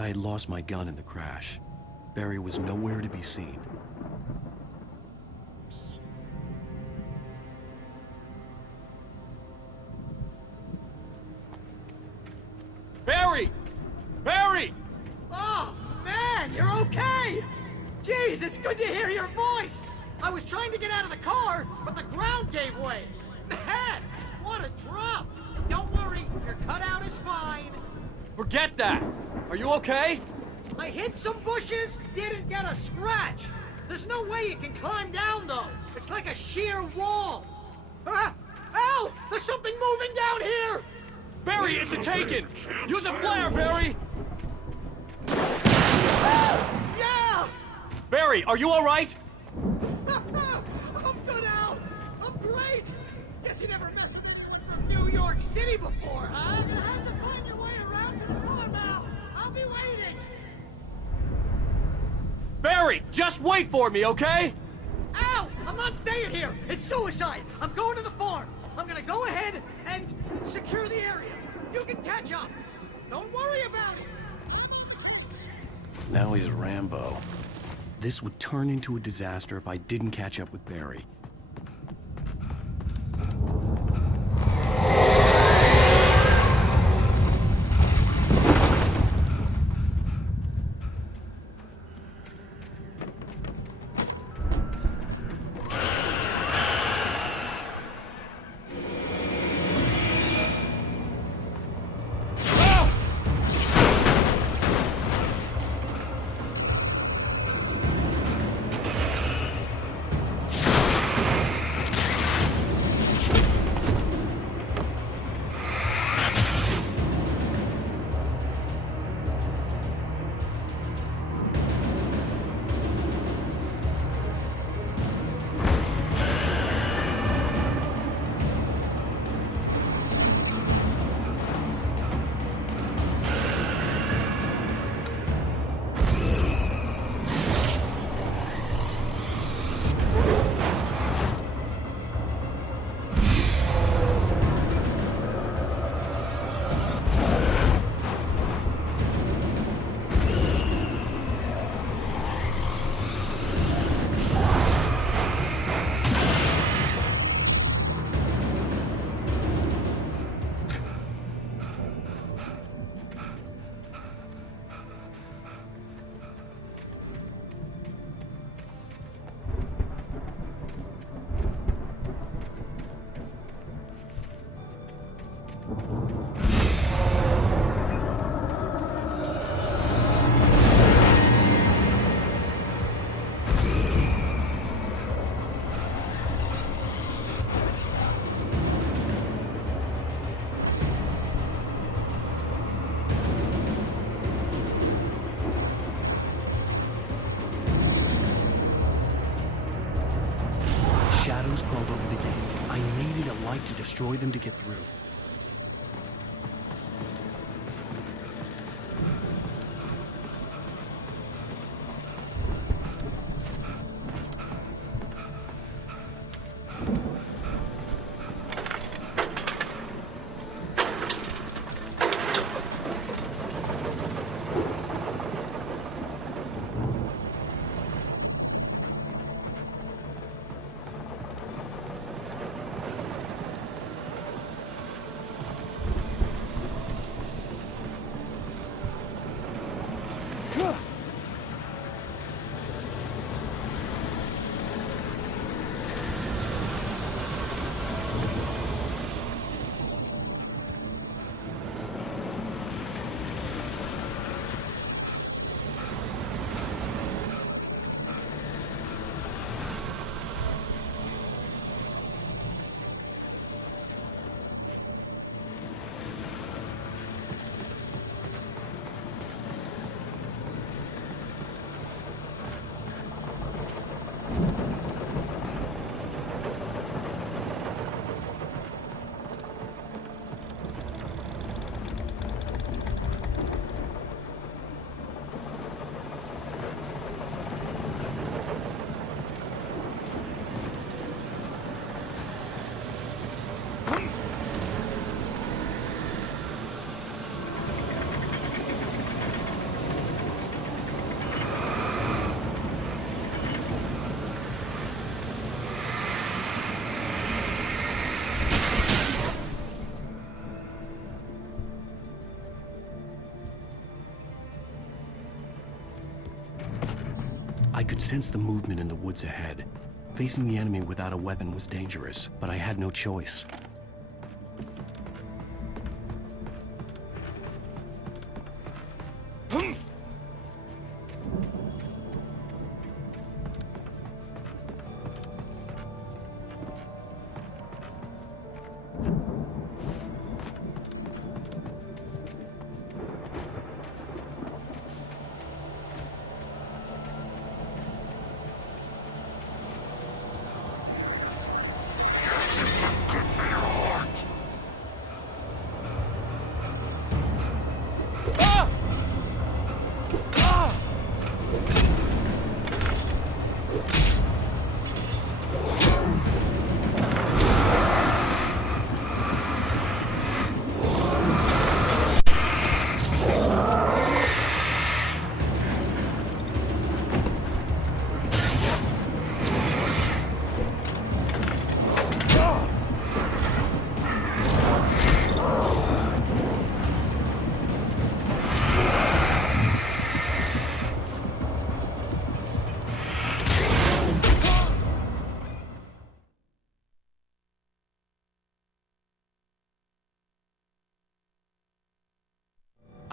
I had lost my gun in the crash. Barry was nowhere to be seen. Barry! Barry! Oh, man, you're okay! Jeez, it's good to hear your voice! I was trying to get out of the car, but the ground gave way. Man, what a drop! Don't worry, your cutout is fine. Forget that! Are you okay? I hit some bushes, didn't get a scratch. There's no way you can climb down, though. It's like a sheer wall. Ah! Al! There's something moving down here! Barry, it's a taken! Use a flare, Barry! Yeah! Barry, are you alright? I'm good, Al! I'm great! Guess you never messed with anyone from New York City before, huh? You're gonna have to find your way around to the farm, Al. I'll be waiting! Barry, just wait for me, okay? Al! I'm not staying here! It's suicide! I'm going to the farm! I'm gonna go ahead and secure the area. You can catch up. Don't worry about it. Now he's Rambo. This would turn into a disaster if I didn't catch up with Barry. Shadows crawled over the gate. I needed a light to destroy them to get through. I could sense the movement in the woods ahead. Facing the enemy without a weapon was dangerous, but I had no choice.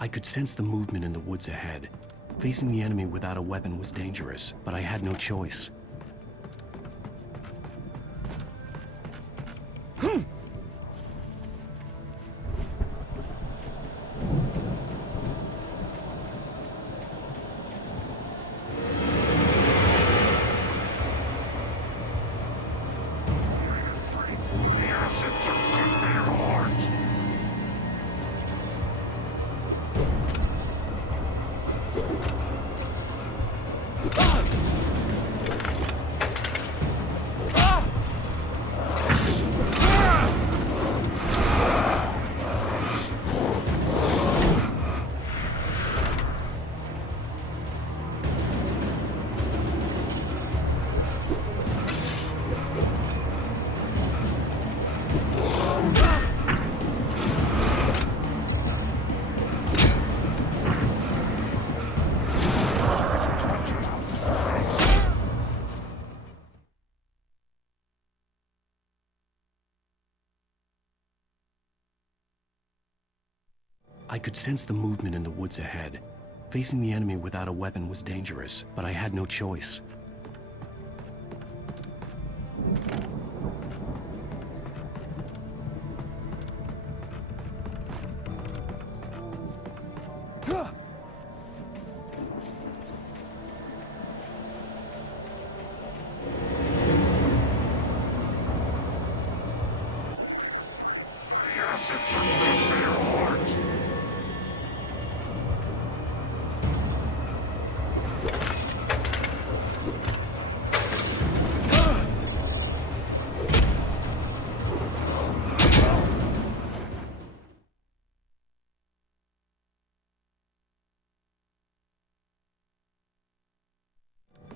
I could sense the movement in the woods ahead. Facing the enemy without a weapon was dangerous, but I had no choice. I could sense the movement in the woods ahead. Facing the enemy without a weapon was dangerous, but I had no choice.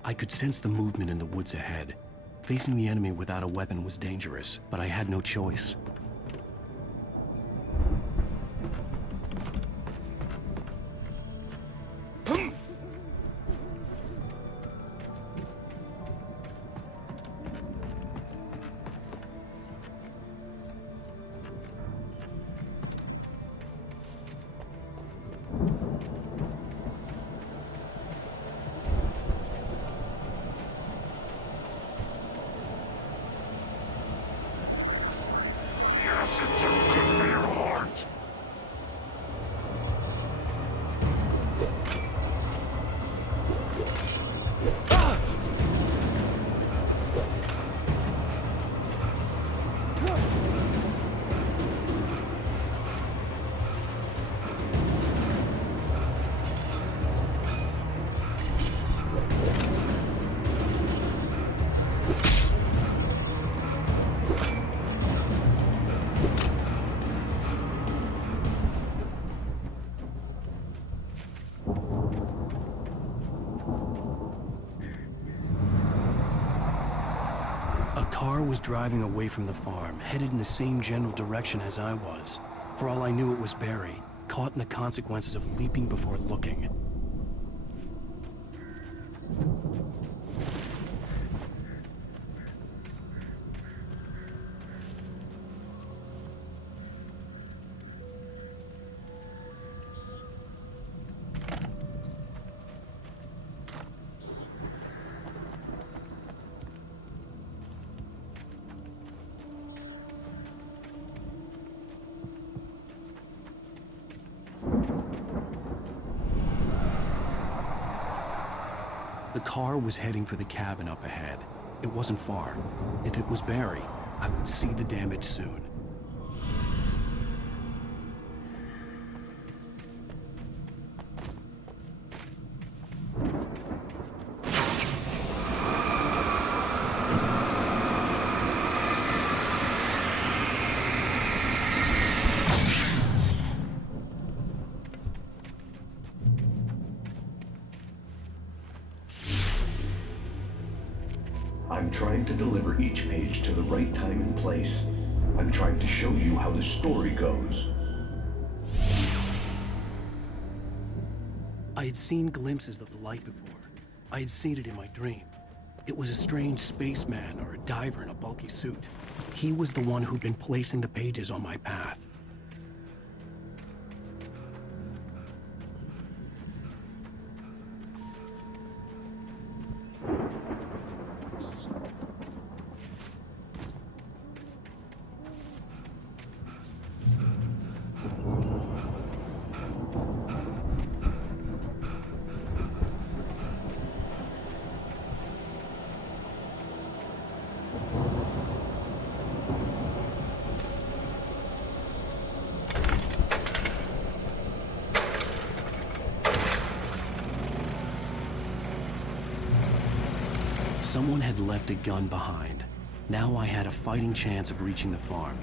I could sense the movement in the woods ahead. Facing the enemy without a weapon was dangerous, but I had no choice. Acids are good for your heart. A car was driving away from the farm, headed in the same general direction as I was. For all I knew, it was Barry, caught in the consequences of leaping before looking. The car was heading for the cabin up ahead. It wasn't far. If it was Barry, I would see the damage soon. I'm trying to deliver each page to the right time and place. I'm trying to show you how the story goes. I had seen glimpses of the light before. I had seen it in my dream. It was a strange spaceman or a diver in a bulky suit. He was the one who'd been placing the pages on my path. Someone had left a gun behind. Now I had a fighting chance of reaching the farm.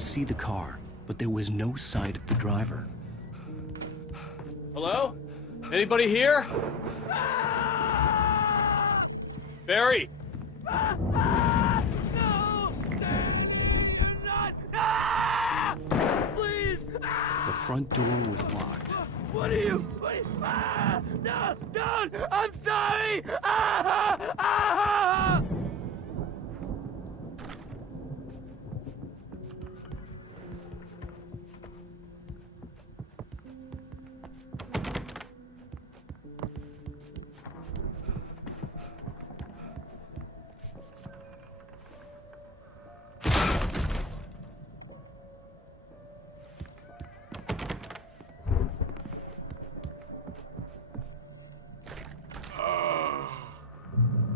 See the car, but there was no sight of the driver. Hello? Anybody here? Barry! No! Not! Please! The front door was locked. What are you? No! Don't! I'm sorry!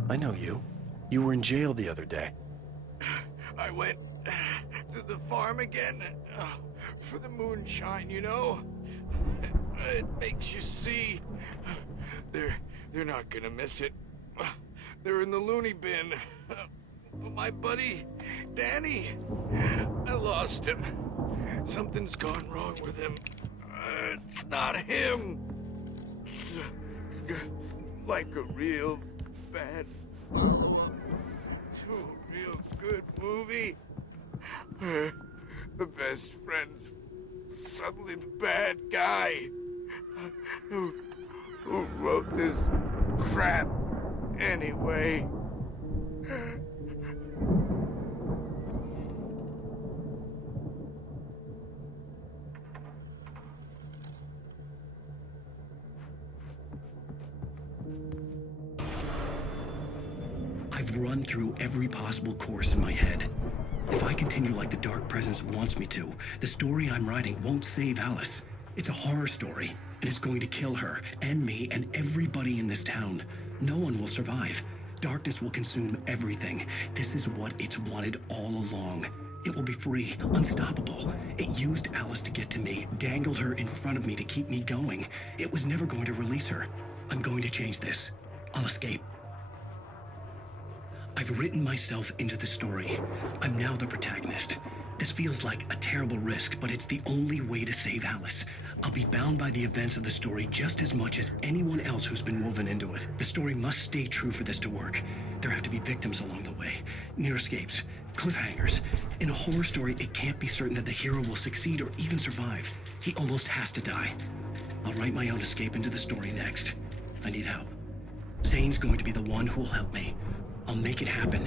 I know you. You were in jail the other day. I went to the farm again for the moonshine, you know? It makes you see. They're not gonna miss it. They're in the loony bin. But my buddy, Danny, I lost him. Something's gone wrong with him. It's not him. Like a real bad to a real good movie. The best friend's suddenly the bad guy. Who wrote this crap anyway? I've run through every possible course in my head. If I continue like the Dark Presence wants me to, the story I'm writing won't save Alice. It's a horror story, and it's going to kill her, and me, and everybody in this town. No one will survive. Darkness will consume everything. This is what it's wanted all along. It will be free, unstoppable. It used Alice to get to me, dangled her in front of me to keep me going. It was never going to release her. I'm going to change this. I'll escape. I've written myself into the story. I'm now the protagonist. This feels like a terrible risk, but it's the only way to save Alice. I'll be bound by the events of the story just as much as anyone else who's been woven into it. The story must stay true for this to work. There have to be victims along the way, near escapes, cliffhangers. In a horror story, it can't be certain that the hero will succeed or even survive. He almost has to die. I'll write my own escape into the story next. I need help. Zane's going to be the one who'll help me. I'll make it happen.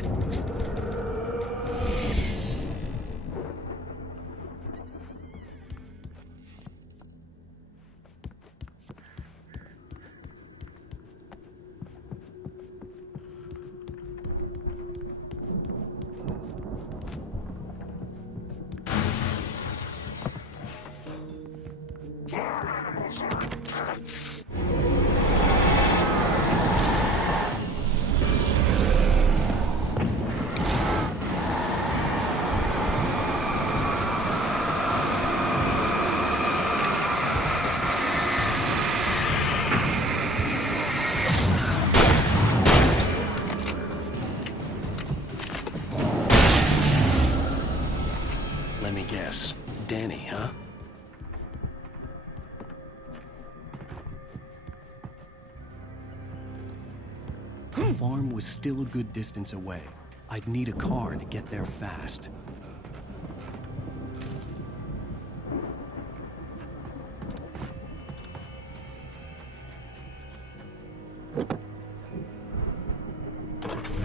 Farm animals aren't pets. Let me guess. Danny, huh? The farm was still a good distance away. I'd need a car to get there fast.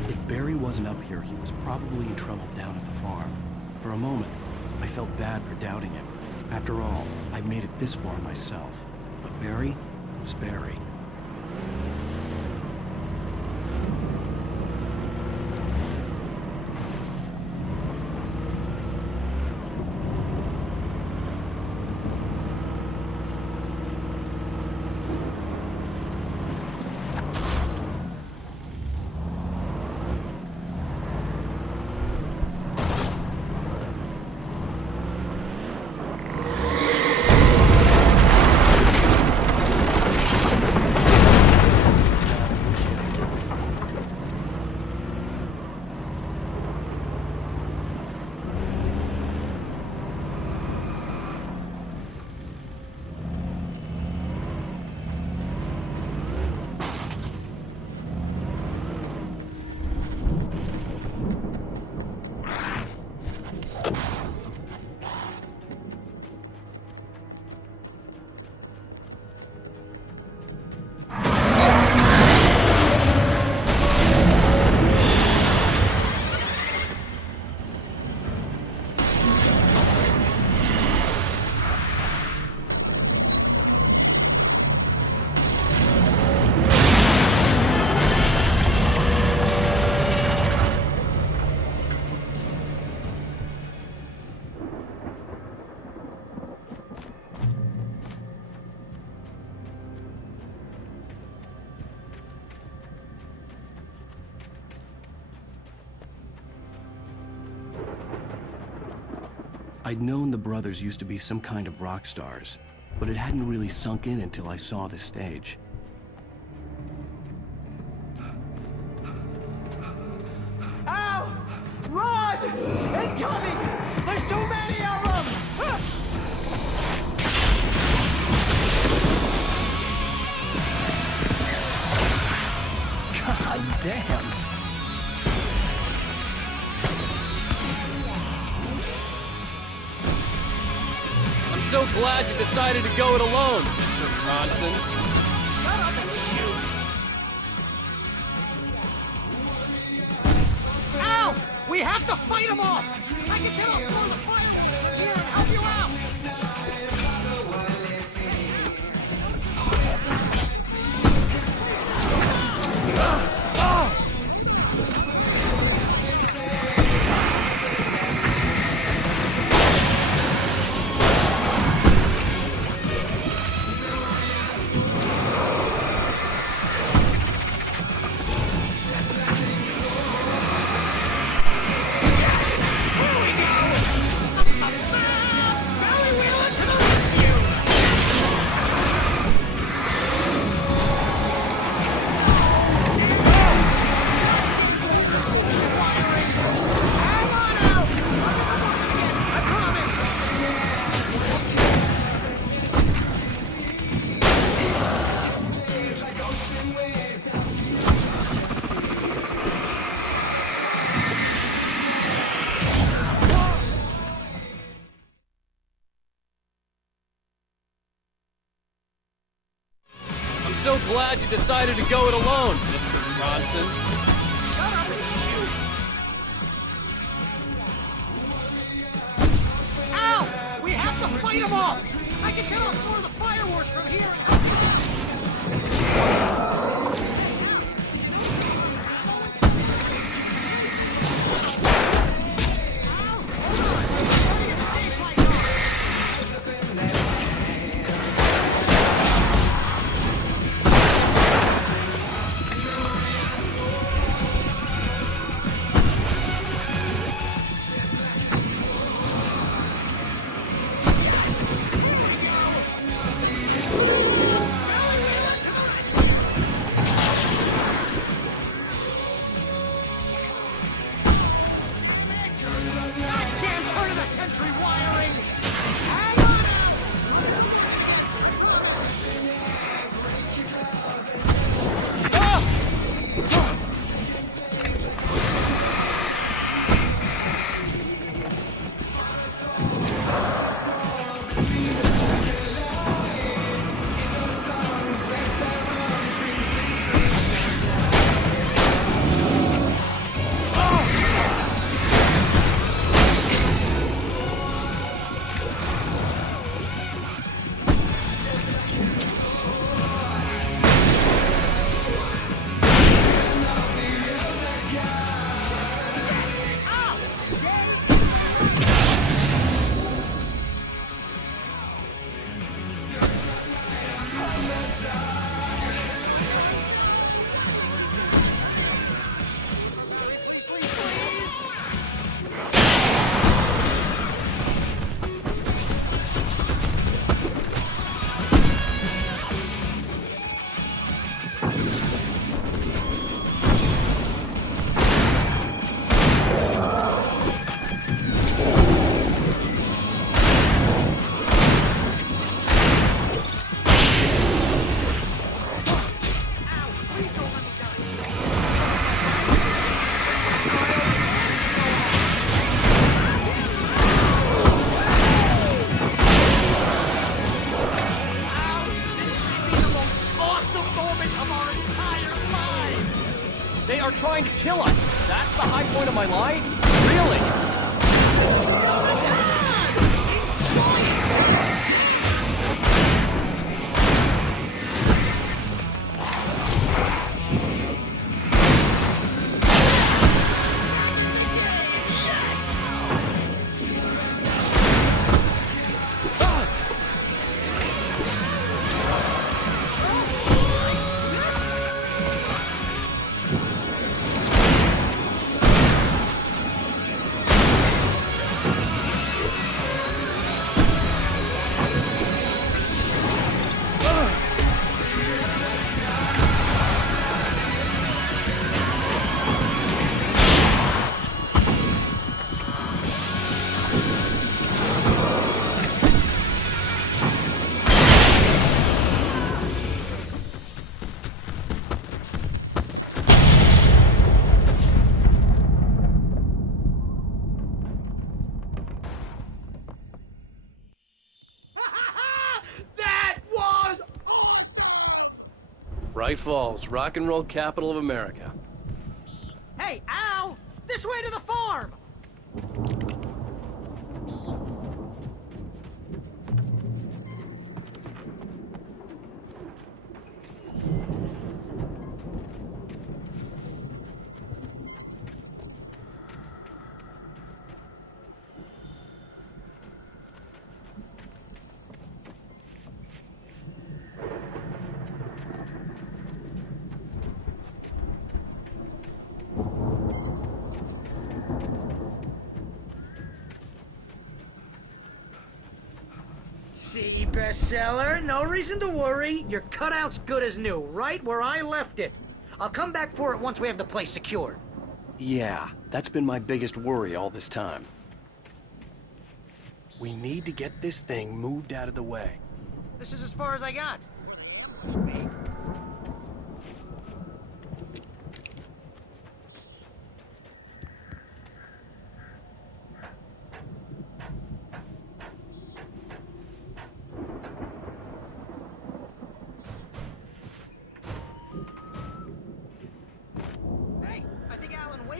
If Barry wasn't up here, he was probably in trouble down at the farm. For a moment, I felt bad for doubting him. After all, I made it this far myself. But Barry was Barry. I'd known the brothers used to be some kind of rock stars, but it hadn't really sunk in until I saw this stage. Ow! Run! Incoming! There's too many of them! God damn! I'm so glad you decided to go it alone, Mr. Bronson. Shut up and shoot! Ow! We have to fight them off! I can set off more of the fire here and help you out! glad you decided to go it alone, Mr. Bronson. Shut up and shoot! Ow! We have to fight them off! I can set off more of the fireworks from here! Goddamn turn of the century wiring! Hang on! They are trying to kill us. That's the high point of my line? Really? Bright Falls, rock and roll capital of America. Hey, Al! This way to the farm! See, bestseller, no reason to worry. Your cutout's good as new, right where I left it. I'll come back for it once we have the place secured. Yeah, that's been my biggest worry all this time. We need to get this thing moved out of the way. This is as far as I got. Push me.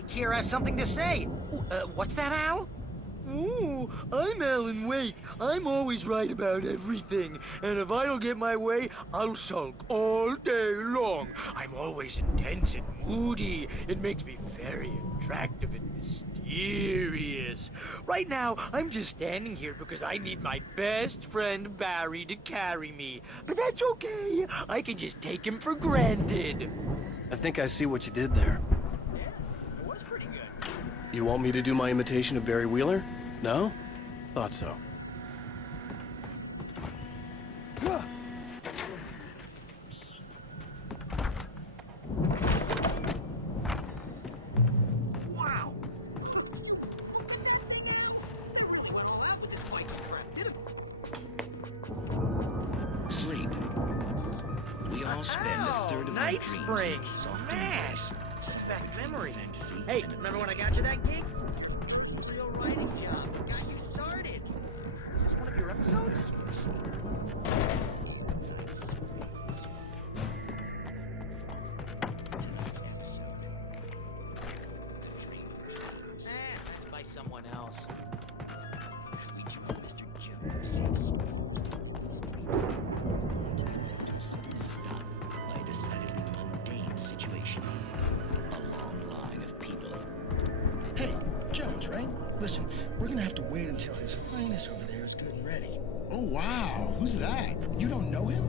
Kira has something to say. What's that, Al? Ooh, I'm Alan Wake. I'm always right about everything. And if I don't get my way, I'll sulk all day long. I'm always intense and moody. It makes me very attractive and mysterious. Right now, I'm just standing here because I need my best friend Barry to carry me. But that's okay. I can just take him for granted. I think I see what you did there. Yeah, it was pretty good. You want me to do my imitation of Barry Wheeler? No? Thought so. Wow. Went all out with this Viking crap, didn't Sleep. We all spend a third of our Night dreams in Springs. soft Man, embrace. brings back memories. Fantasy Hey, and remember when I got you that gig? Real writing job. Got you started. Was this one of your episodes? That's by someone else. We join Mr. Jones. Stop by a decidedly mundane situation. A long line of people. Hey, Jones, right? Listen, we're gonna have to wait until His Highness over there is good and ready. Oh, wow. Who's that? You don't know him?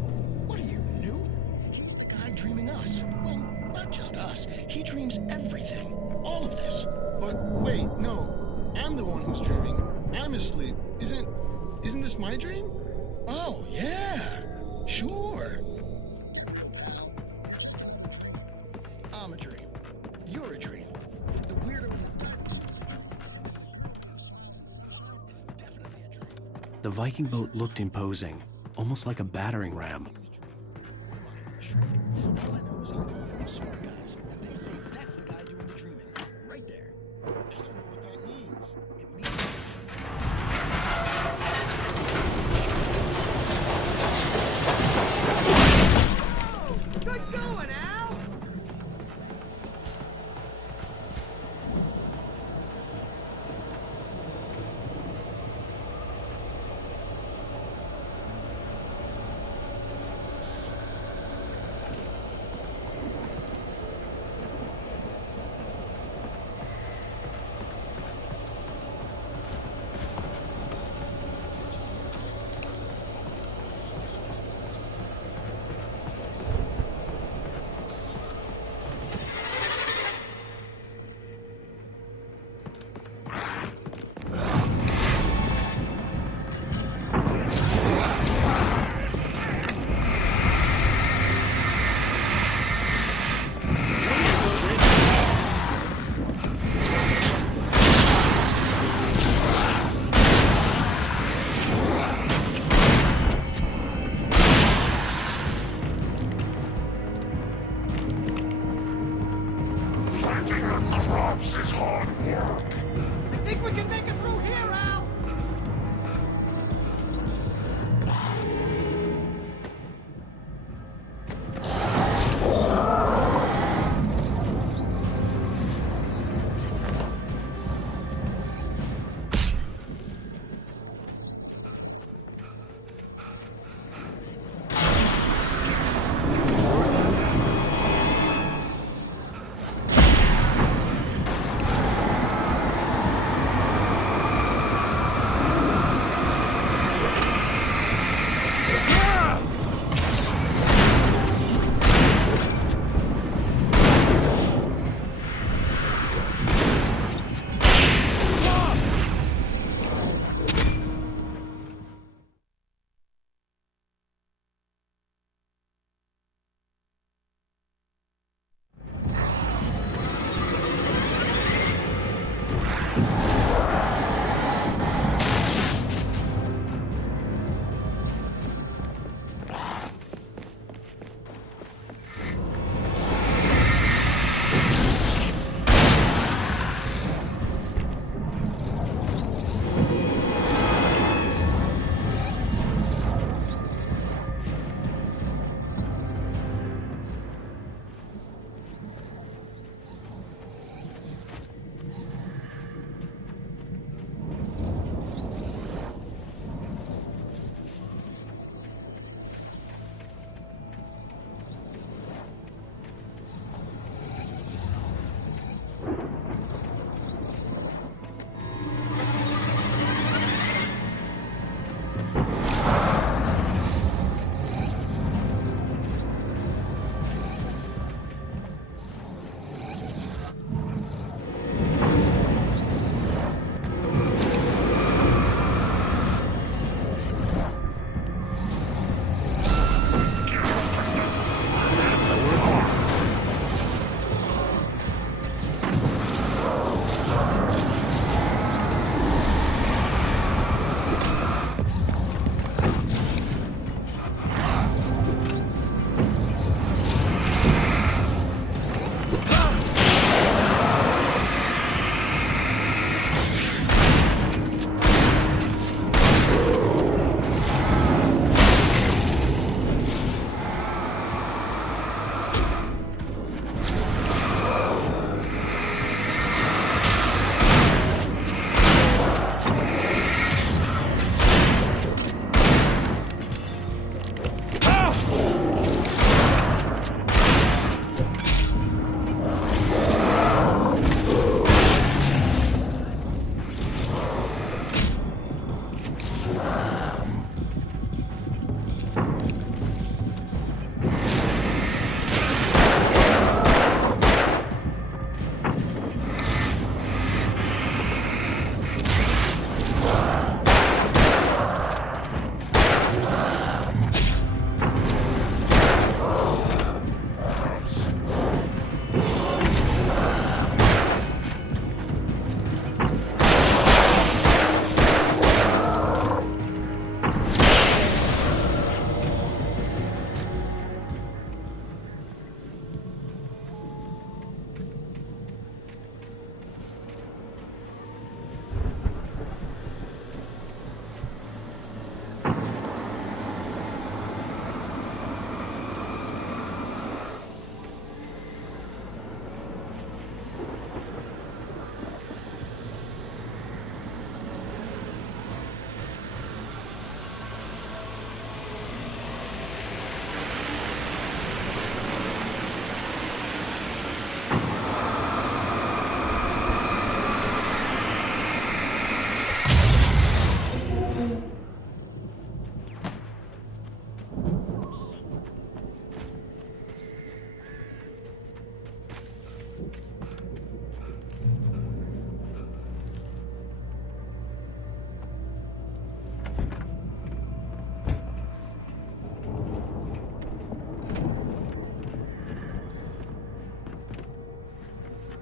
What are you, new? He's the guy dreaming us. Well, not just us. He dreams everything. All of this. But wait, no. I'm the one who's dreaming. I'm asleep. Isn't this my dream? Oh, yeah. Sure. I'm a dream. You're a dream. The weirder we It's definitely a dream. The Viking boat looked imposing, almost like a battering ram. Shrink. All I know is I'm going with the smart guys, and they say that's the guy doing the dreaming. Right there. I don't know what that means. It means... Oh, good going, Al! Crops is hard work. I think we can make it through here, Al!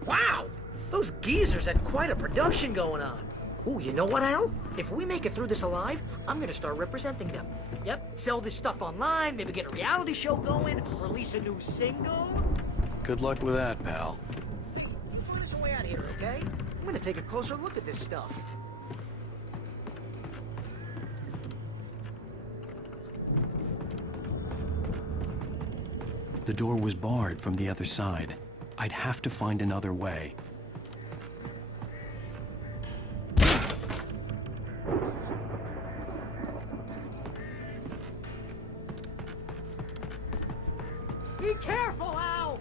Wow! Those geezers had quite a production going on. Ooh, you know what, Al? If we make it through this alive, I'm gonna start representing them. Yep, sell this stuff online, maybe get a reality show going, release a new single. Good luck with that, pal. Find us a way out of here, okay? I'm gonna take a closer look at this stuff. The door was barred from the other side. I'd have to find another way. Be careful, Al!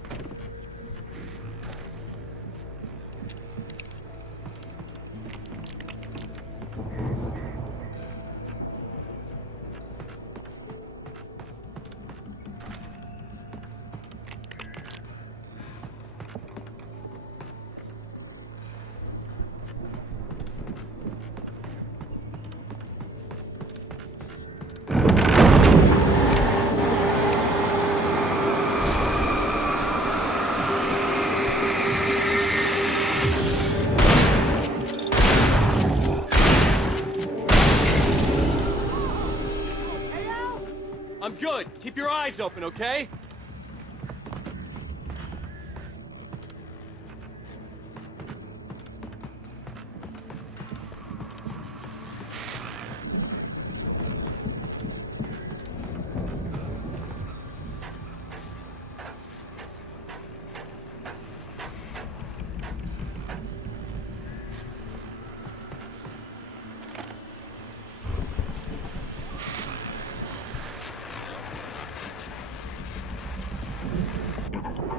I'm good. Keep your eyes open, okay?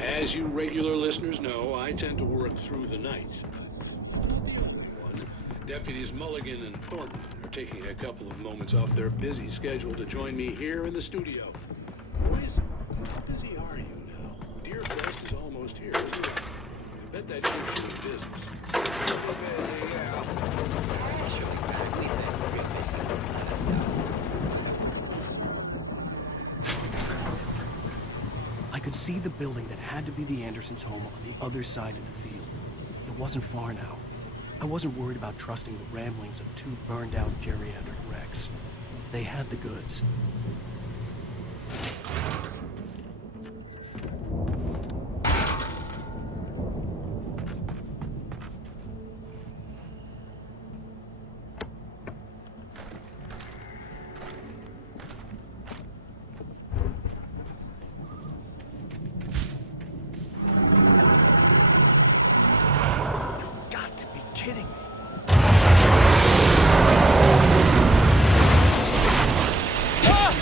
As you regular listeners know, I tend to work through the night. Deputies Mulligan and Thornton are taking a couple of moments off their busy schedule to join me here in the studio. Boys, how busy are you now? Deerfest is almost here, isn't it? I bet that keeps you in business. I could see the building that had to be the Andersons' home on the other side of the field. It wasn't far now. I wasn't worried about trusting the ramblings of two burned-out geriatric wrecks. They had the goods. Kidding me. Ah!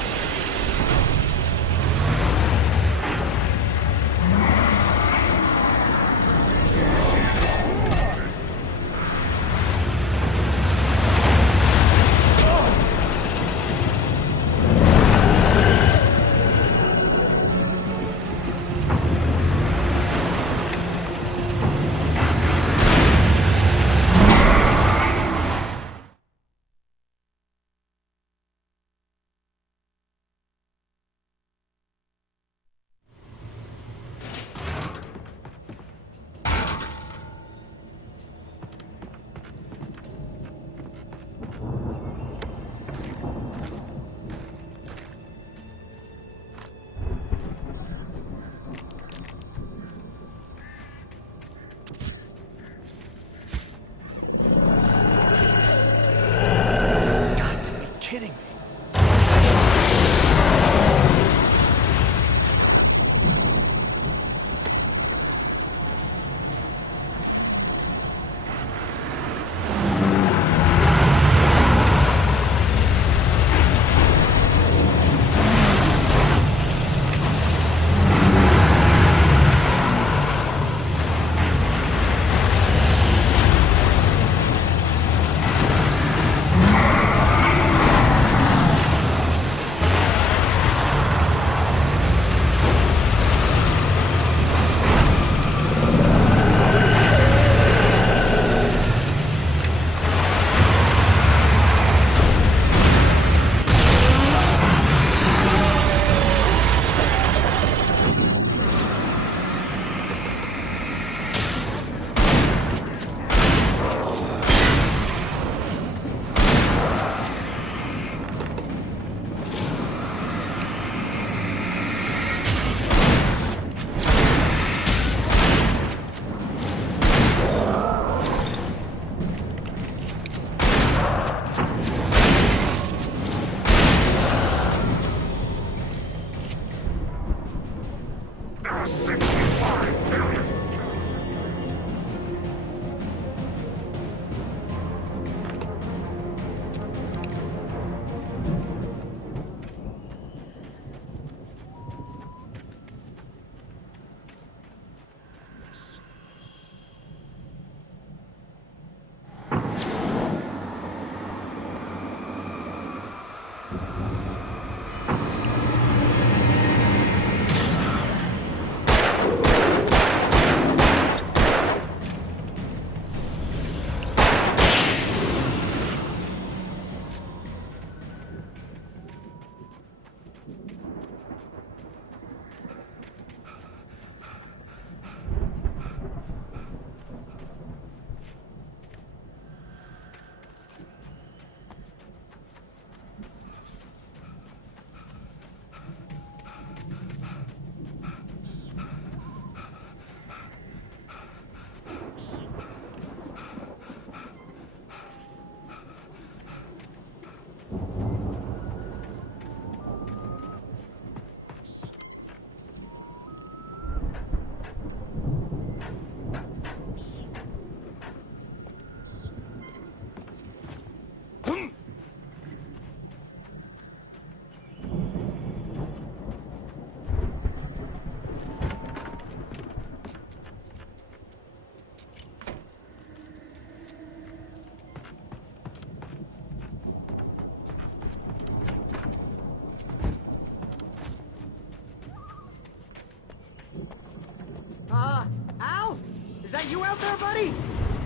Is that you out there, buddy?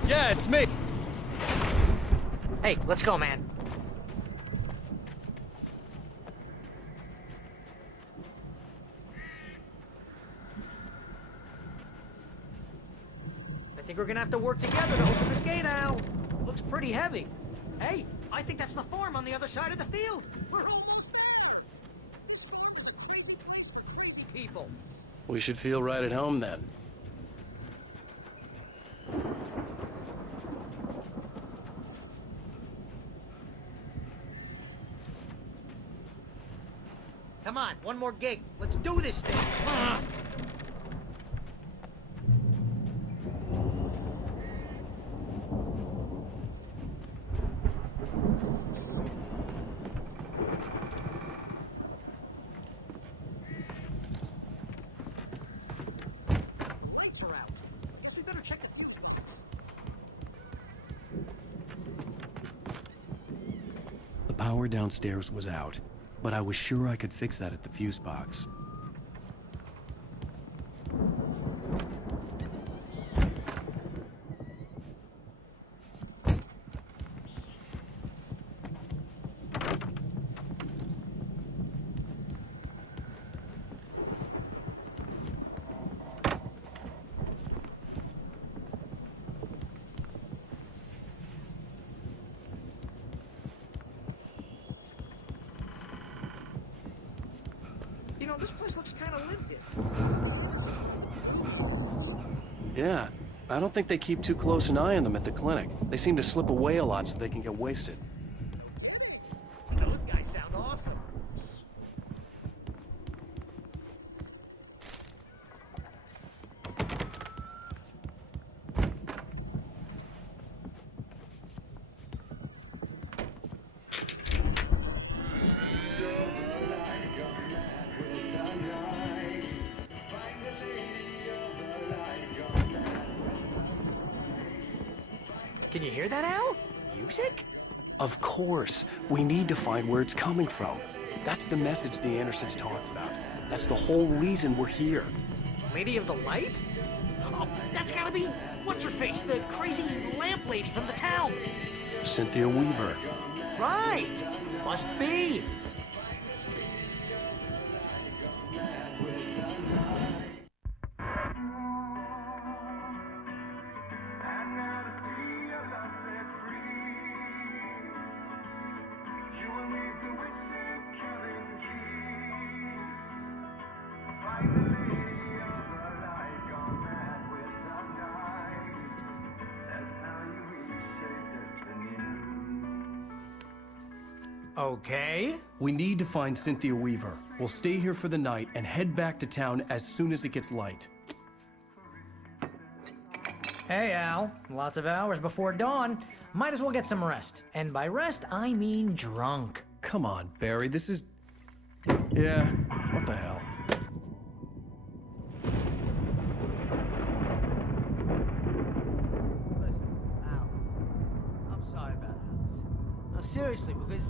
Yeah, it's me. Hey, let's go, man. I think we're gonna have to work together to open this gate, Al. Looks pretty heavy. Hey, I think that's the farm on the other side of the field. We're almost there. People. We should feel right at home then. Come on, one more gate. Let's do this thing. Lights are out. Guess we better check it. The power downstairs was out, but I was sure I could fix that at the fuse box. You know, this place looks kind of lived in. Yeah, I don't think they keep too close an eye on them at the clinic. They seem to slip away a lot so they can get wasted. Those guys sound awesome. Can you hear that, Al? Music? Of course. We need to find where it's coming from. That's the message the Andersons talked about. That's the whole reason we're here. Lady of the Light? Oh, that's gotta be... What's-her-face? The crazy lamp lady from the town. Cynthia Weaver. Right! Must be. Okay. We need to find Cynthia Weaver. We'll stay here for the night and head back to town as soon as it gets light. Hey, Al. Lots of hours before dawn. Might as well get some rest. And by rest, I mean drunk. Come on, Barry, this is... Yeah, what the hell? Seriously, because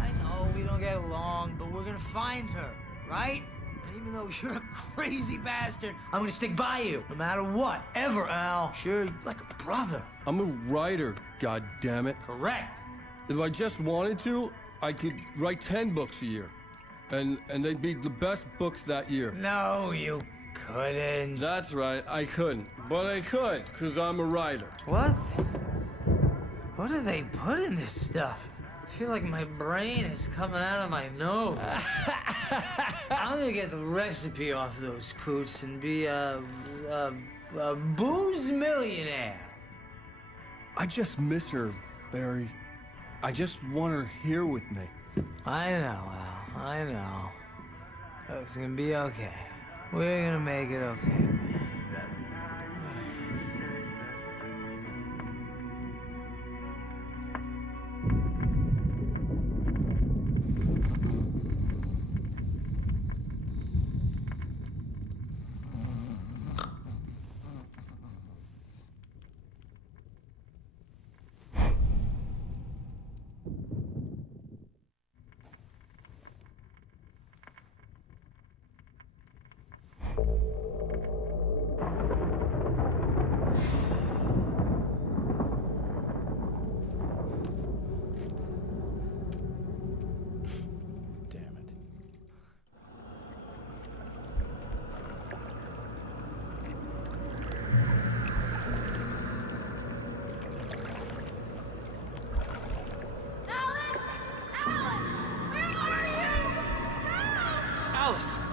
I know we don't get along, but we're gonna find her, right? And even though you're a crazy bastard, I'm gonna stick by you, no matter what, ever, Al. Sure, like a brother. I'm a writer, goddammit. Correct. If I just wanted to, I could write 10 books a year. And they'd be the best books that year. No, you couldn't. That's right, I couldn't. But I could, because I'm a writer. What? What do they put in this stuff? I feel like my brain is coming out of my nose. I'm gonna get the recipe off those coots and be a booze millionaire. I just miss her, Barry. I just want her here with me. I know, Al. I know. It's gonna be okay. We're gonna make it okay.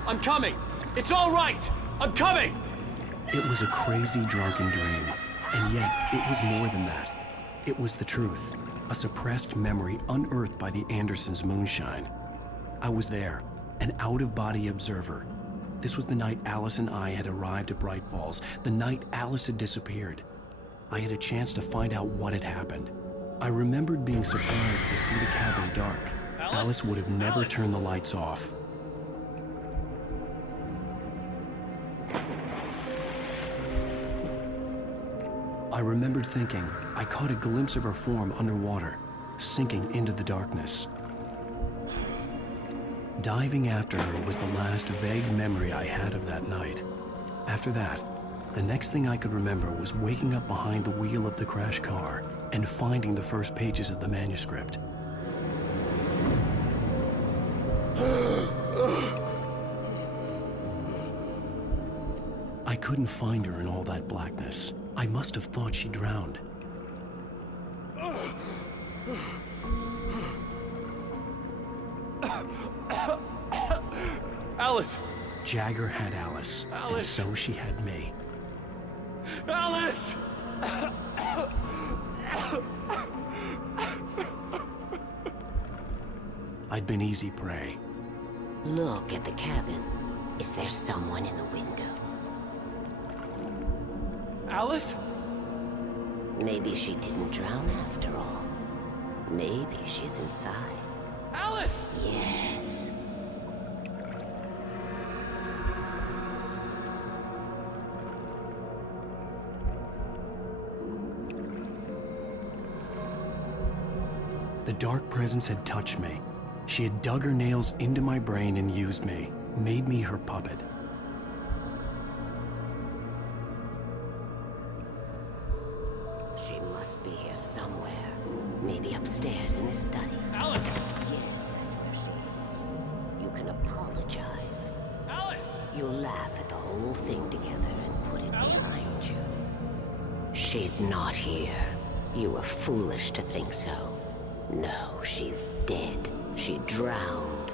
I'm coming! It's all right! I'm coming! It was a crazy, drunken dream. And yet, it was more than that. It was the truth. A suppressed memory unearthed by the Andersons' moonshine. I was there, an out-of-body observer. This was the night Alice and I had arrived at Bright Falls, the night Alice had disappeared. I had a chance to find out what had happened. I remembered being surprised to see the cabin dark. Alice would have never turned the lights off. I remembered thinking I caught a glimpse of her form underwater, sinking into the darkness. Diving after her was the last vague memory I had of that night. After that, the next thing I could remember was waking up behind the wheel of the crashed car and finding the first pages of the manuscript. I couldn't find her in all that blackness. I must have thought she drowned. Alice! Jagger had Alice, and so she had me. Alice! I'd been easy prey. Look at the cabin. Is there someone in the window? Alice? Maybe she didn't drown after all. Maybe she's inside. Alice! Yes. The dark presence had touched me. She had dug her nails into my brain and used me, made me her puppet. She must be here somewhere. Maybe upstairs in this study. Alice! Yeah, that's where she is. You can apologize. Alice! You'll laugh at the whole thing together and put it behind you. She's not here. You were foolish to think so. No, she's dead. She drowned.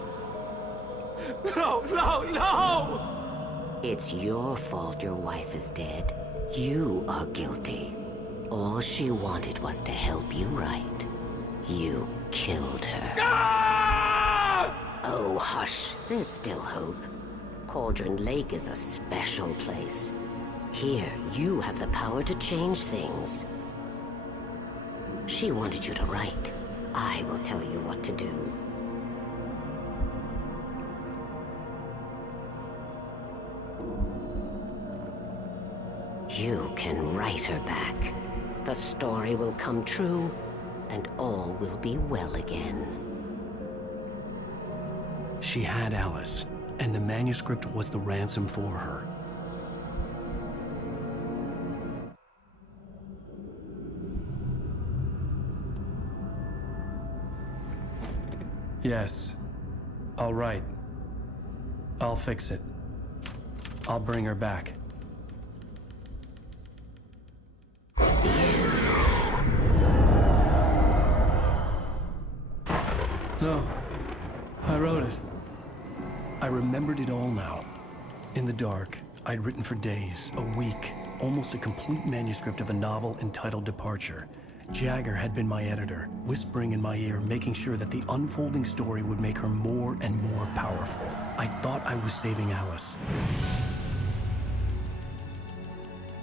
No, no, no! It's your fault your wife is dead. You are guilty. All she wanted was to help you right. You killed her. Ah! Oh, hush. There's still hope. Cauldron Lake is a special place. Here, you have the power to change things. She wanted you to write. I will tell you what to do. You can write her back. The story will come true, and all will be well again. She had Alice, and the manuscript was the ransom for her. Yes. All right. I'll fix it. I'll bring her back. No. I wrote it. I remembered it all now. In the dark, I'd written for days, a week, almost a complete manuscript of a novel entitled Departure. Jagger had been my editor, whispering in my ear, making sure that the unfolding story would make her more and more powerful. I thought I was saving Alice.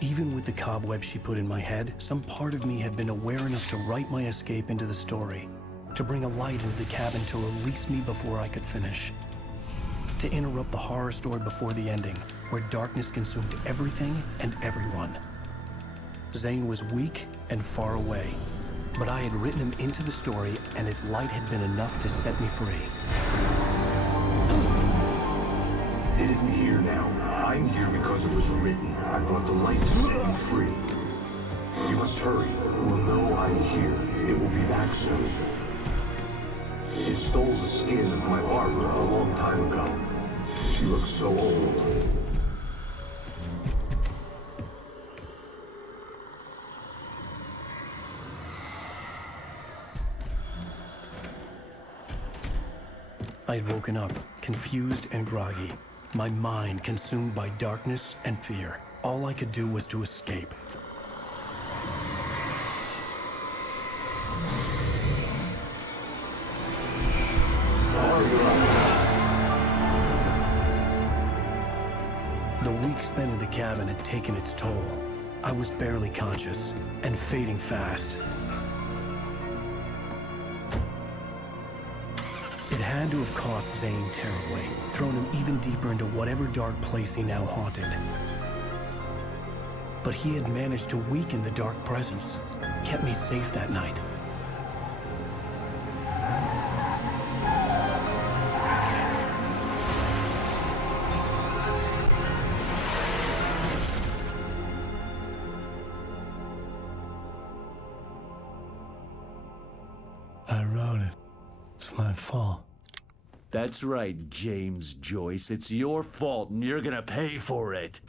Even with the cobwebs she put in my head, some part of me had been aware enough to write my escape into the story, to bring a light into the cabin to release me before I could finish, to interrupt the horror story before the ending, where darkness consumed everything and everyone. Zane was weak and far away, but I had written him into the story, and his light had been enough to set me free. It isn't here now. I'm here because it was written. I brought the light to set you free. You must hurry. It will know I'm here. It will be back soon. It stole the skin of my Barbara a long time ago. She looks so old. I had woken up, confused and groggy. My mind consumed by darkness and fear. All I could do was to escape. The week spent in the cabin had taken its toll. I was barely conscious, and fading fast. It had to have cost Zane terribly, thrown him even deeper into whatever dark place he now haunted. But he had managed to weaken the dark presence, kept me safe that night. I wrote it. It's my fault. That's right, James Joyce. It's your fault, and you're gonna pay for it.